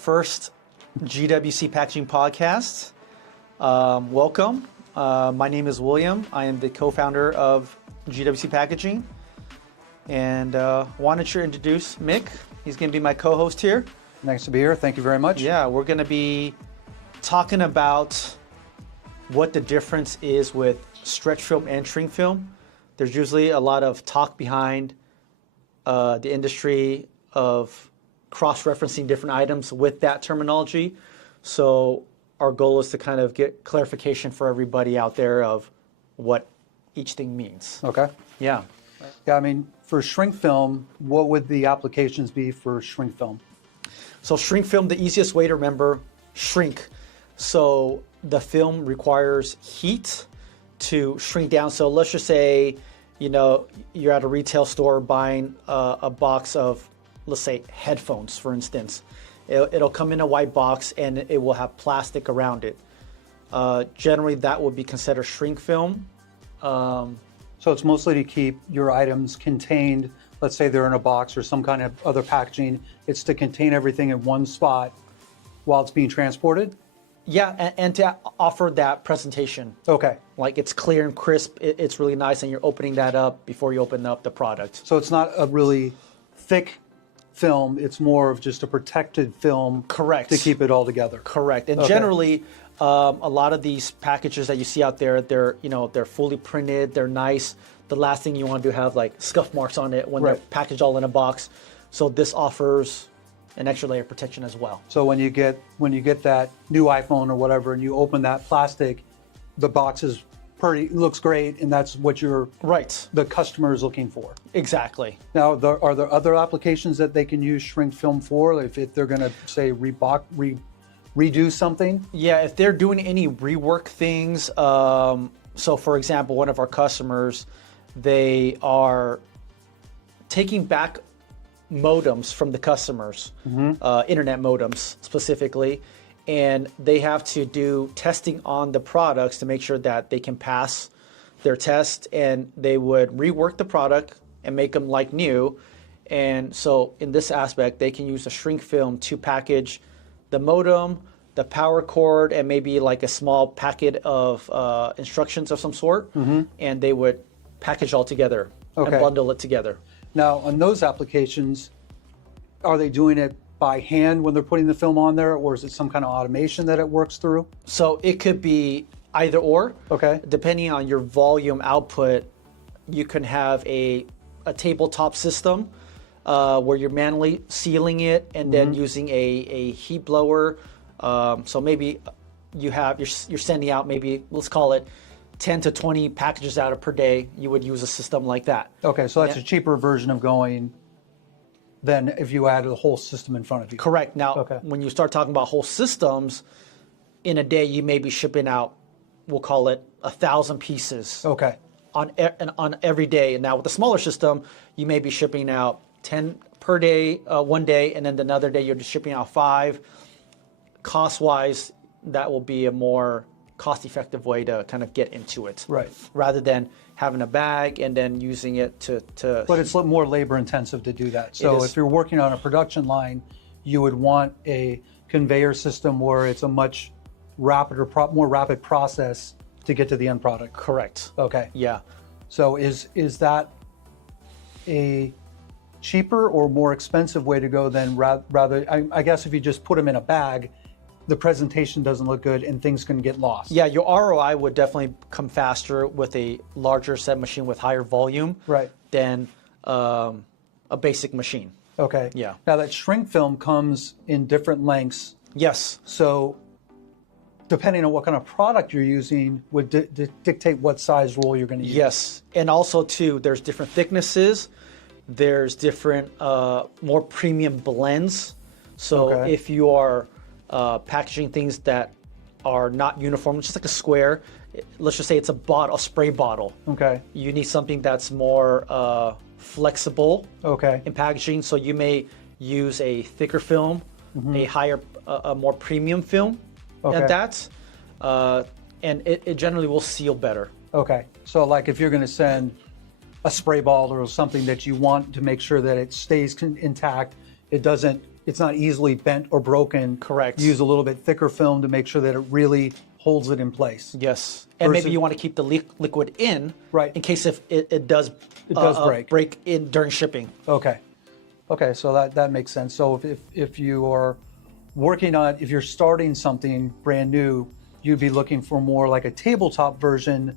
first GWC Packaging podcast. Welcome. My name is William. I am the co-founder of GWC Packaging. And wanted to introduce Mick. He's going to be my co-host here. Nice to be here. Thank you very much. Yeah, we're going to be talking about what the difference is with stretch film and shrink film. There's usually a lot of talk behind the industry of cross-referencing different items with that terminology. So our goal is to kind of get clarification for everybody out there of what each thing means. Okay. Yeah. Yeah, I mean, for shrink film, what would the applications be for shrink film? So shrink film, the easiest way to remember, shrink. So the film requires heat to shrink down. So let's just say, you're at a retail store buying a box of, let's say, headphones, for instance. It'll come in a white box and it will have plastic around it. Generally, that would be considered shrink film. So it's mostly to keep your items contained. Let's say they're in a box or some kind of other packaging. It's to contain everything in one spot while it's being transported? Yeah, and to offer that presentation. Okay. Like it's clear and crisp, it's really nice, and you're opening that up before you open up the product. So it's not a really thick film, it's more of just a protected film. Correct. To keep it all together. Correct. And okay. Generally, a lot of these packages that you see out there, they're fully printed, they're nice. The last thing you want to do have like scuff marks on it when right. they're packaged all in a box. So this offers an extra layer of protection as well. So when you get that new iPhone or whatever, and you open that plastic, the box is looks great, and that's what the customer is looking for. Exactly. Now, are there other applications that they can use shrink film for, if they're going to say redo something? Yeah, if they're doing any rework things. So, for example, one of our customers, they are taking back modems from the customers, internet modems specifically, and they have to do testing on the products to make sure that they can pass their test, and they would rework the product and make them like new. And so in this aspect, they can use a shrink film to package the modem, the power cord, and maybe like a small packet of instructions of some sort, and they would package all together and bundle it together. Now, on those applications, are they doing it by hand when they're putting the film on there, or is it some kind of automation that it works through? So it could be either or. Okay. Depending on your volume output, you can have a tabletop system where you're manually sealing it and then using a heat blower. So maybe you're sending out maybe, let's call it 10 to 20 packages out per day. You would use a system like that. Okay, so that's a cheaper version of going than if you added a whole system in front of you. Correct. Now, when you start talking about whole systems, in a day you may be shipping out, we'll call it 1,000 pieces. Okay. On every day. And now with the smaller system, you may be shipping out 10 per day, one day, and then another day you're just shipping out 5. Cost-wise, that will be a more cost-effective way to kind of get into it. Right. Rather than having a bag and then using it to But it's more labor-intensive to do that. So if you're working on a production line, you would want a conveyor system where it's a much more rapid process to get to the end product. Correct. Okay. Yeah. So is that a cheaper or more expensive way to go than rather, I guess if you just put them in a bag, the presentation doesn't look good and things can get lost. Yeah, your ROI would definitely come faster with a larger set machine with higher volume than a basic machine. Okay. Yeah. Now that shrink film comes in different lengths. Yes. So depending on what kind of product you're using would dictate what size roll you're going to use. Yes. And also too, there's different thicknesses. There's different more premium blends. So if you are packaging things that are not uniform, just like a square, let's just say it's a spray bottle. Okay. You need something that's more flexible in packaging. So you may use a thicker film, a more premium film at that. And it generally will seal better. Okay. So like if you're going to send a spray ball or something that you want to make sure that it stays intact, it doesn't it's not easily bent or broken. Correct. Use a little bit thicker film to make sure that it really holds it in place. Yes. And Versus- maybe you want to keep the liquid in, Right. in case if it does break in during shipping. Okay. Okay, so that makes sense. So if you are working on, if you're starting something brand new, you'd be looking for more like a tabletop version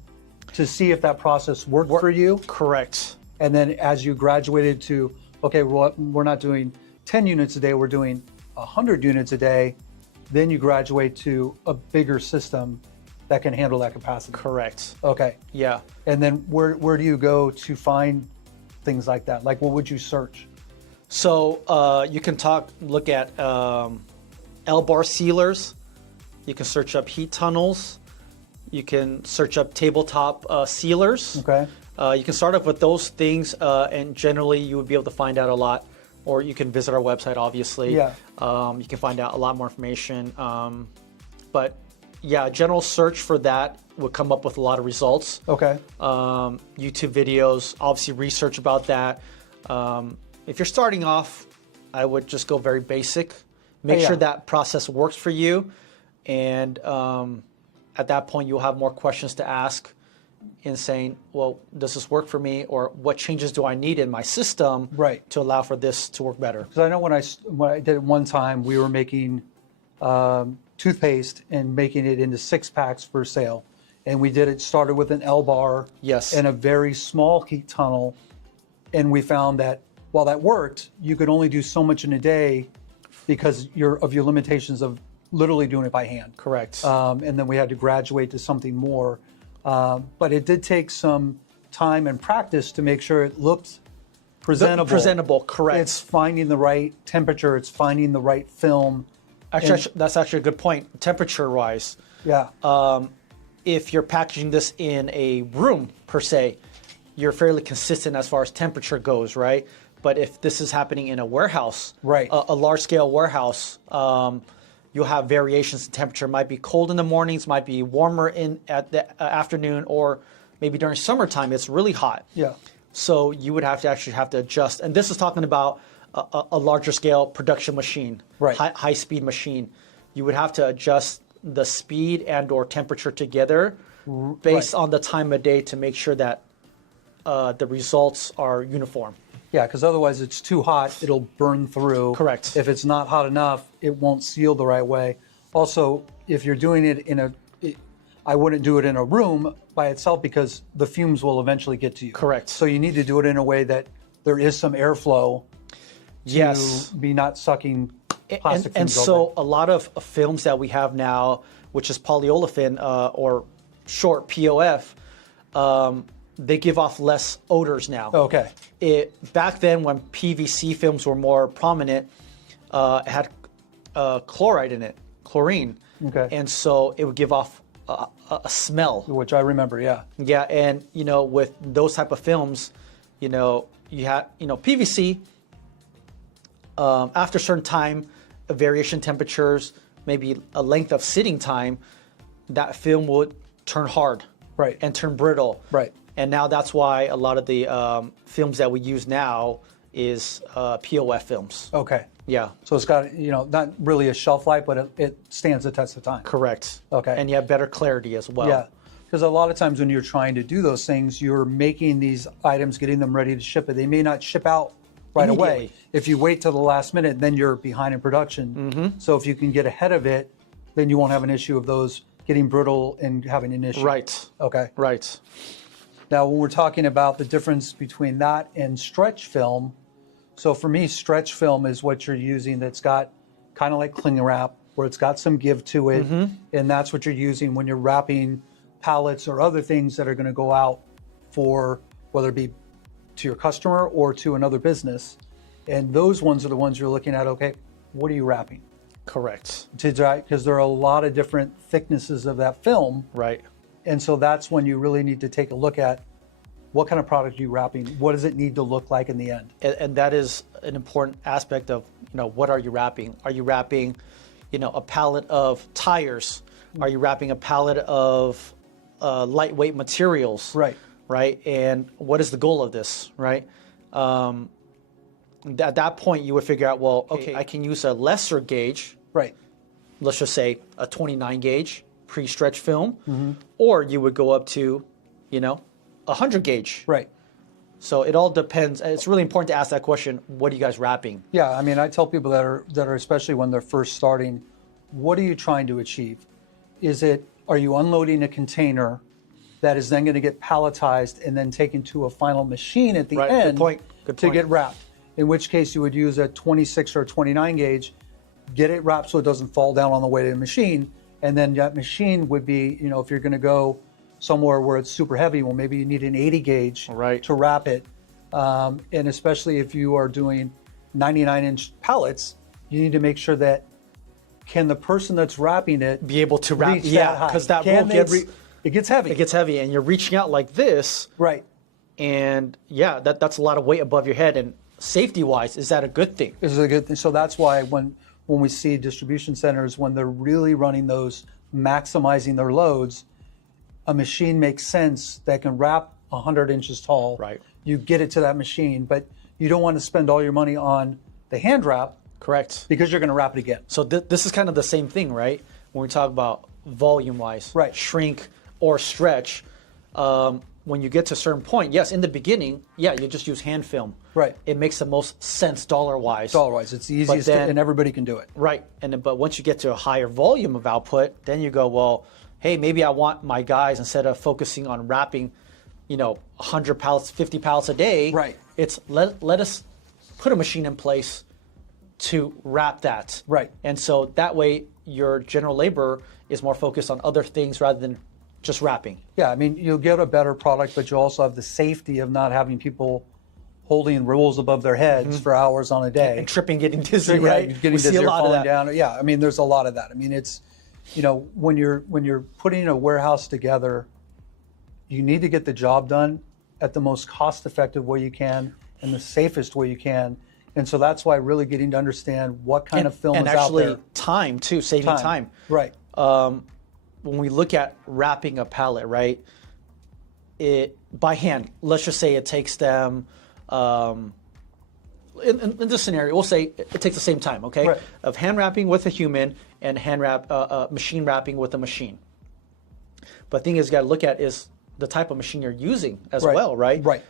to see if that process worked for you. Correct. And then as you graduated to, okay, well, we're not doing 10 units a day, we're doing 100 units a day, then you graduate to a bigger system that can handle that capacity. Correct. Okay. Yeah. And then where do you go to find things like that? Like, what would you search? So you can look at L-bar sealers. You can search up heat tunnels. You can search up tabletop sealers. Okay. You can start off with those things, and generally you would be able to find out a lot. Or you can visit our website, obviously. Yeah. You can find out a lot more information. But yeah, general search for that would come up with a lot of results. Okay. YouTube videos, obviously research about that. If you're starting off, I would just go very basic. Make Yeah. sure that process works for you. And at that point, you'll have more questions to ask in saying, well, does this work for me? Or what changes do I need in my system Right. to allow for this to work better? Because I know when I did it one time, we were making toothpaste and making it into 6-packs for sale. And we started with an L-bar Yes. and a very small heat tunnel. And we found that while that worked, you could only do so much in a day because of your limitations of literally doing it by hand. Correct. And then we had to graduate to something more. But it did take some time and practice to make sure it looked presentable. Presentable, correct. It's finding the right temperature. It's finding the right film. Actually, that's actually a good point. Temperature-wise, Yeah. if you're packaging this in a room per se, you're fairly consistent as far as temperature goes, right? But if this is happening in a warehouse, Right. a large-scale warehouse, you'll have variations in temperature. It might be cold in the mornings, might be warmer at the afternoon, or maybe during summertime it's really hot. Yeah. So you would have to adjust. And this is talking about a larger scale production machine, Right. high speed machine. You would have to adjust the speed and or temperature together based on the time of day to make sure that the results are uniform. Yeah, because otherwise it's too hot, it'll burn through. Correct. If it's not hot enough, it won't seal the right way. Also, if you're doing it I wouldn't do it in a room by itself because the fumes will eventually get to you. Correct. So you need to do it in a way that there is some airflow Yes. to be not sucking plastic And fumes so over. a lot of films that we have now, which is polyolefin or short POF, they give off less odors now. Okay. Back then, when PVC films were more prominent, it had chloride in it, chlorine. Okay. And so it would give off a smell. Which I remember, yeah. Yeah, and with those type of films, you have PVC. After a certain time, a variation temperatures, maybe a length of sitting time, that film would turn hard, Right. and turn brittle, Right. And now that's why a lot of the films that we use now is POF films. Okay. Yeah, So it's got, not really a shelf life, but it stands the test of time. correct. Okay. And you have better clarity as well. Yeah, because a lot of times when you're trying to do those things, you're making these items, getting them ready to ship it. They may not ship out right away. Immediately. If you wait till the last minute, then you're behind in production. Mm-hmm. So if you can get ahead of it, then you won't have an issue of those getting brittle and having an issue. Right. Okay. Right. Now, when we're talking about the difference between that and stretch film, so for me, stretch film is what you're using that's got kind of like cling wrap, where it's got some give to it. Mm-hmm. And that's what you're using when you're wrapping pallets or other things that are going to go out for, whether it be to your customer or to another business. And those ones are the ones you're looking at, okay, what are you wrapping? Correct. Because there are a lot of different thicknesses of that film. Right. And so that's when you really need to take a look at what kind of product are you wrapping? What does it need to look like in the end? And that is an important aspect of, what are you wrapping? Are you wrapping, a pallet of tires? Are you wrapping a pallet of lightweight materials? Right. Right. And what is the goal of this? Right. At that point, you would figure out, well, okay, I can use a lesser gauge, Right. let's just say a 29 gauge pre-stretch film, or you would go up to, you know, 100 gauge. Right. So it all depends. It's really important to ask that question, what are you guys wrapping? Yeah, I mean, I tell people that are especially when they're first starting, what are you trying to achieve? Are you unloading a container that is then going to get palletized and then taken to a final machine at the Right, end good point. Good to point. get wrapped? In which case you would use a 26 or a 29 gauge, get it wrapped so it doesn't fall down on the way to the machine, and then that machine would be, you know, if you're going to go somewhere where it's super heavy, well, maybe you need an 80 gauge Right. to wrap it. And especially if you are doing 99-inch pallets, you need to make sure that can the person that's wrapping it Be able to wrap, reach yeah, that high? because that Can roll they gets, it gets heavy. it gets heavy, and you're reaching out like this, right. and yeah, that's a lot of weight above your head. And safety-wise, is that a good thing? This is a good thing. So that's why when we see distribution centers, when they're really running those, maximizing their loads, a machine makes sense that can wrap 100 inches tall. Right. You get it to that machine, but you don't want to spend all your money on the hand wrap Correct. because you're going to wrap it again. So this is kind of the same thing, right? When we talk about volume-wise, Right. shrink or stretch, when you get to a certain point, yes, in the beginning, yeah, you just use hand film. Right. It makes the most sense dollar-wise. Dollar-wise, it's the easiest, then- and everybody can do it. Right. But once you get to a higher volume of output, then you go, well, hey, maybe I want my guys, instead of focusing on wrapping, 100 pallets, 50 pallets a day, Right. it's let us put a machine in place to wrap that. Right. And so that way your general labor is more focused on other things rather than just wrapping. Yeah, I mean, you'll get a better product, but you also have the safety of not having people holding rolls above their heads for hours on a day. Mm-hmm. And tripping, getting dizzy, Yeah, right? getting We see dizzy a or lot of falling that. down. Yeah, I mean, there's a lot of that. I mean, it's, when you're putting a warehouse together, you need to get the job done at the most cost-effective way you can and the safest way you can. And so that's why really getting to understand what kind of film and is actually out there. time too, saving time. Right. When we look at wrapping a pallet, right? It by hand. Let's just say it takes them. In this scenario, we'll say it takes the same time, okay? Right. Of hand wrapping with a human and machine wrapping with a machine. But the thing is, you got to look at is the type of machine you're using as Right. well, right? Right.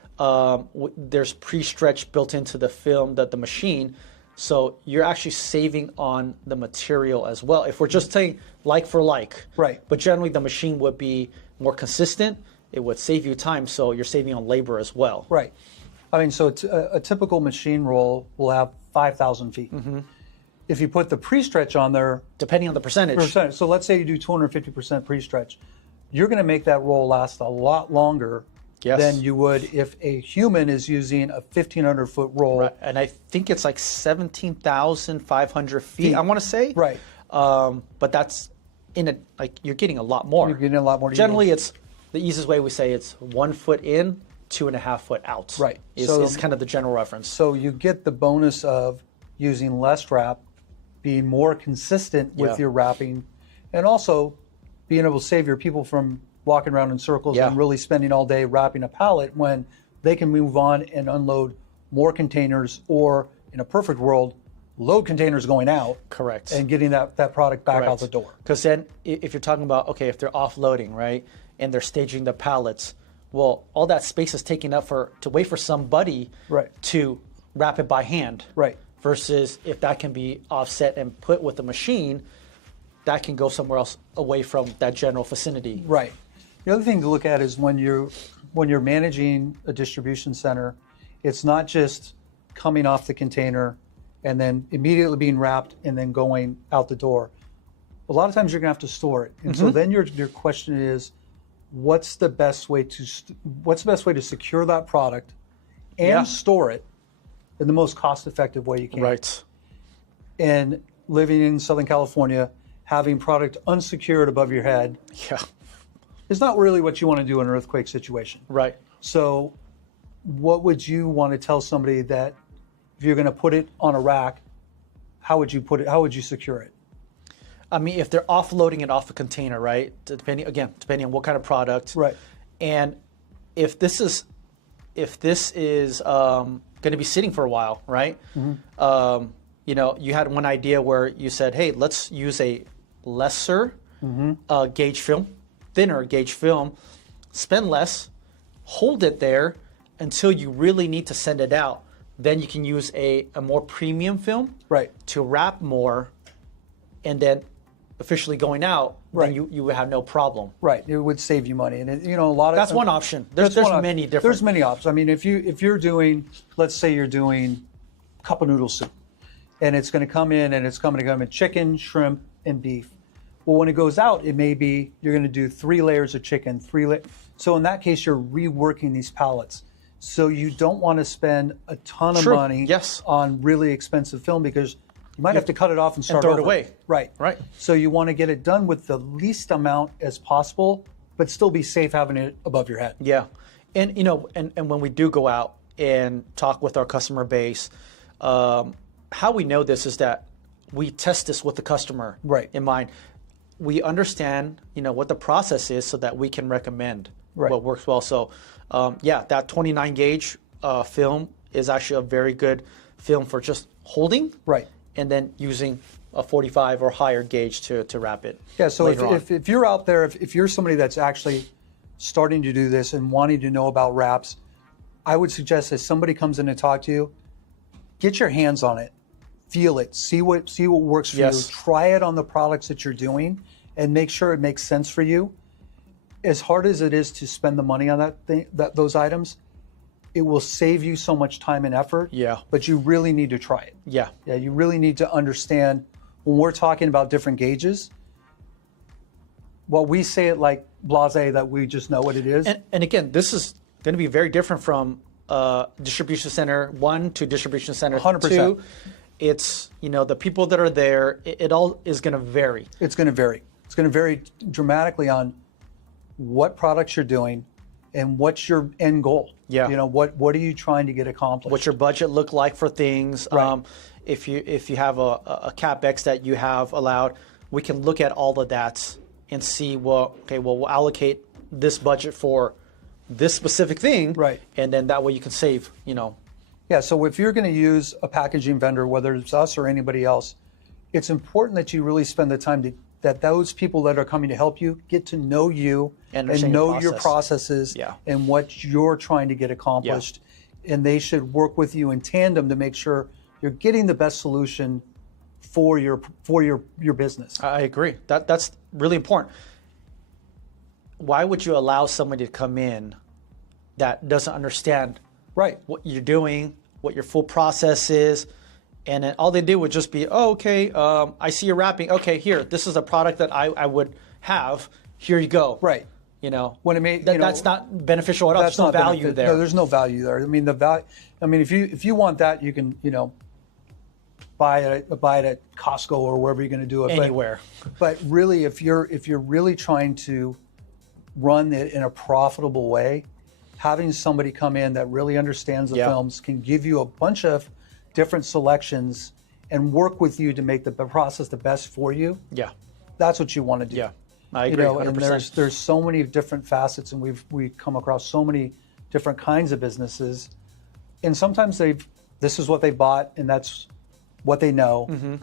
There's pre-stretch built into the film that the machine, so you're actually saving on the material as well. If we're just saying like for like, Right. But generally the machine would be more consistent. It would save you time, so you're saving on labor as well. Right. I mean, so a typical machine roll will have 5,000 feet. Mm-hmm. If you put the pre-stretch on there, Depending on the percentage. so let's say you do 250% pre-stretch, you're going to make that roll last a lot longer Yes. than you would if a human is using a 1,500-foot roll. Right. And I think it's like 17,500 feet, I want to say. Right. But that's you're getting a lot more. You're getting a lot more. Generally, it's the easiest way we say it's 1 foot in, 2.5 foot out. Right. Is So- is kind of the general reference. So you get the bonus of using less wrap, being more consistent with Yeah. your wrapping, and also being able to save your people from walking around in circles Yeah. and really spending all day wrapping a pallet when they can move on and unload more containers, or in a perfect world, load containers going out. Correct. And getting that product back out the door. Because then, if you're talking about, okay, if they're offloading, right, and they're staging the pallets, well, all that space is taken up to wait for somebody Right. to wrap it by hand. Right. Versus if that can be offset and put with a machine, that can go somewhere else away from that general vicinity. Right. The other thing to look at is when you're managing a distribution center, it's not just coming off the container and then immediately being wrapped and then going out the door. A lot of times you're going to have to store it, and so then your question is, what's the best way to secure that product and Yeah. store it in the most cost-effective way you can? Right. And living in Southern California, having product unsecured above your head Yeah. is not really what you want to do in an earthquake situation. Right. So what would you want to tell somebody that if you're going to put it on a rack, how would you put it? How would you secure it? I mean, if they're offloading it off a container, right? Depending on what kind of product. Right. And if this is going to be sitting for a while, right? Mm-hmm. You know, you had one idea where you said, hey, let's use a lesser gauge film, thinner gauge film, spend less, hold it there until you really need to send it out. Then you can use a more premium film Right. to wrap more, and then officially going out, Right. then you would have no problem. Right. It would save you money. And a lot of That's one option. There's many different. There's many options. I mean, if you're doing, let's say you're doing cup of noodle soup, and it's going to come in chicken, shrimp, and beef. Well, when it goes out, it may be you're going to do 3 layers of chicken, So in that case, you're reworking these pallets. So you don't want to spend a ton of True. money Yes. on really expensive film because you might have to cut it off and start throw it over. away. Right. Right. So you want to get it done with the least amount as possible, but still be safe having it above your head. Yeah. And, you know, and when we do go out and talk with our customer base, how we know this is that we test this with the customer Right. in mind. We understand, you know, what the process is so that we can recommend Right. what works well. So, yeah, that 29 gauge film is actually a very good film for just holding. Right. And then using a 45 or higher gauge to wrap it. Yeah, so later on. if you're out there, if you're somebody that's actually starting to do this and wanting to know about wraps, I would suggest that somebody comes in and talk to you, get your hands on it, feel it, see what works for Yes. you, try it on the products that you're doing, and make sure it makes sense for you. As hard as it is to spend the money on those items, it will save you so much time and effort. Yeah. But you really need to try it. Yeah. Yeah, you really need to understand when we're talking about different gauges. Well, we say it like blasé that we just know what it is. And again, this is going to be very different from distribution center 1 to distribution center 100%. 2. It's, you know, the people that are there, it all is going to vary. It's going to vary. It's going to vary dramatically on what products you're doing and what's your end goal. Yeah. You know, what are you trying to get accomplished? What's your budget look like for things? Right. If you have a CapEx that you have allowed, we can look at all of that and see, well, okay, well, we'll allocate this budget for this specific thing. Right. And then that way you can save, you know. Yeah, so if you're going to use a packaging vendor, whether it's us or anybody else, it's important that you really spend the time that those people that are coming to help you get to know you and understand know your your process. processes Yeah. and what you're trying to get accomplished. And they should work with you in tandem to make sure you're getting the best solution for your business. I agree. That's really important. Why would you allow somebody to come in that doesn't understand Right. what you're doing, what your full process is, and then all they do would just be, oh, okay, I see you're wrapping. Okay, here, this is a product that I would have. Here you go. Right. You know, When it may, you know, that's not beneficial at all. that's There's no not value benefit. there. No, there's no value there. I mean, the value. I mean, if you want that, you can, you know, buy it at Costco or wherever you're going to do it. Anywhere. But really, if you're really trying to run it in a profitable way, having somebody come in that really understands the Yeah. films can give you a bunch of different selections and work with you to make the process the best for you. Yeah. That's what you want to do. Yeah. I agree. You know, 100%. and there's so many different facets, and we've come across so many different kinds of businesses, and sometimes this is what they bought, and that's what they know, Mm-hmm.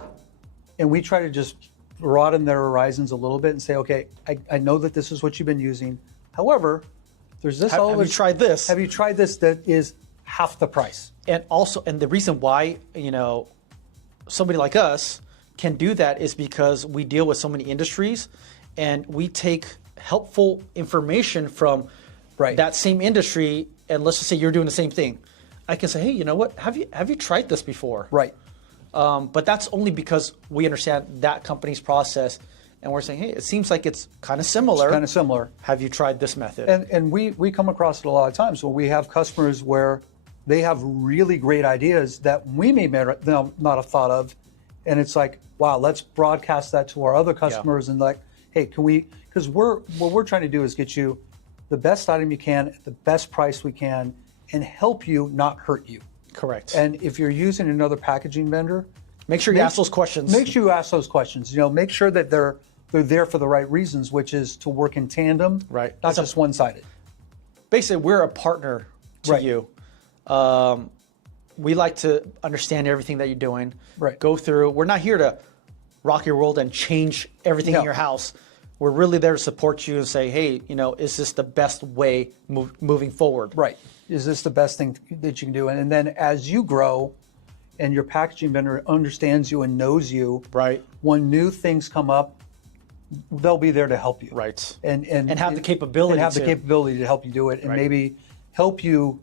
and we try to just broaden their horizons a little bit and say, okay, I know that this is what you've been using. However, there's this. Have you tried this? Have you tried this? That is half the price. And also, and the reason why, you know, somebody like us can do that is because we deal with so many industries and we take helpful information from Right. that same industry. And let's just say you're doing the same thing. I can say, hey, you know what? Have you tried this before? Right. But that's only because we understand that company's process. And we're saying, hey, it seems like it's kind of similar. Kind of similar. Have you tried this method? And we come across it a lot of times where we have customers where they have really great ideas that we may not have thought of. And it's like, wow, let's broadcast that to our other customers and like, hey, can we, because what we're trying to do is get you the best item you can at the best price we can and help you, not hurt you. Correct. And if you're using another packaging vendor, make sure you ask those questions. make sure you ask those questions. You know, make sure that they're there for the right reasons, which is to work in tandem, Right. not just one-sided. Basically, we're a partner to Right. you. we like to understand everything that you're doing. Right. Go through. We're not here to rock your world and change everything in No. your house. We're really there to support you and say, hey, is this the best way moving forward? Right. Is this the best thing that you can do? And then as you grow and your packaging vendor understands you and knows you, Right. when new things come up, they'll be there to help you. Right. And have the capability and have the to. capability to help you do it and Right. maybe help you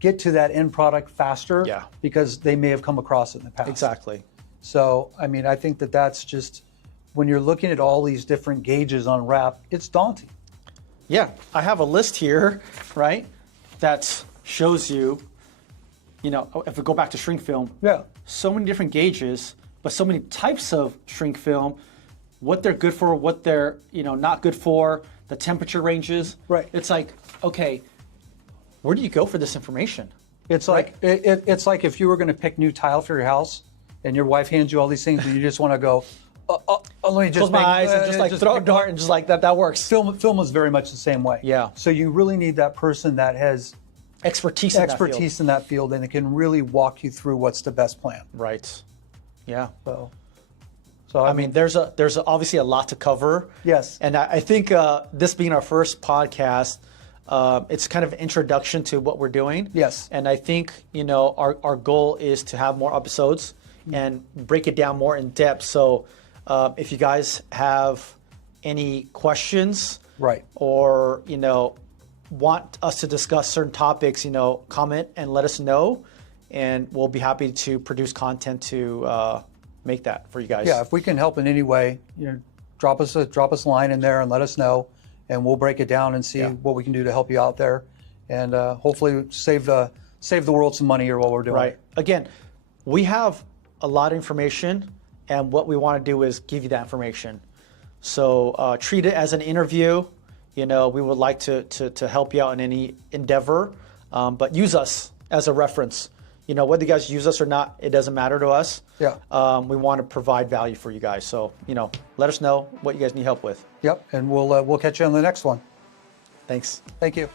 get to that end product faster Yeah. because they may have come across it in the past. Exactly. So, I mean, I think that that's just, when you're looking at all these different gauges on wrap, it's daunting. Yeah, I have a list here, right, that shows you, if we go back to shrink film, Yeah. so many different gauges, but so many types of shrink film, what they're good for, what they're, not good for, the temperature ranges. Right. It's like, okay, where do you go for this information? It's like it's like if you were going to pick new tile for your house, and your wife hands you all these things, and you just want to go, let me just Close my eyes and just throw a dart and just like that works. Film is very much the same way. Yeah. So you really need that person that has Expertise in that field. expertise in that field, and it can really walk you through what's the best plan. Right. Yeah. So I mean, there's obviously a lot to cover. Yes. And I think this being our first podcast, it's kind of an introduction to what we're doing. Yes. And I think, our goal is to have more episodes and break it down more in depth. So if you guys have any questions, Right. or, want us to discuss certain topics, comment and let us know. And we'll be happy to produce content to make that for you guys. Yeah, if we can help in any way, drop us a line in there and let us know, and we'll break it down and see what we can do to help you out there, and hopefully save the world some money here while we're doing Right. it. Again, we have a lot of information, and what we want to do is give you that information. So treat it as an interview. We would like to help you out in any endeavor, but use us as a reference. Whether you guys use us or not, it doesn't matter to us. Yeah. We want to provide value for you guys. So, let us know what you guys need help with. Yep, and we'll catch you on the next one. Thanks. Thank you.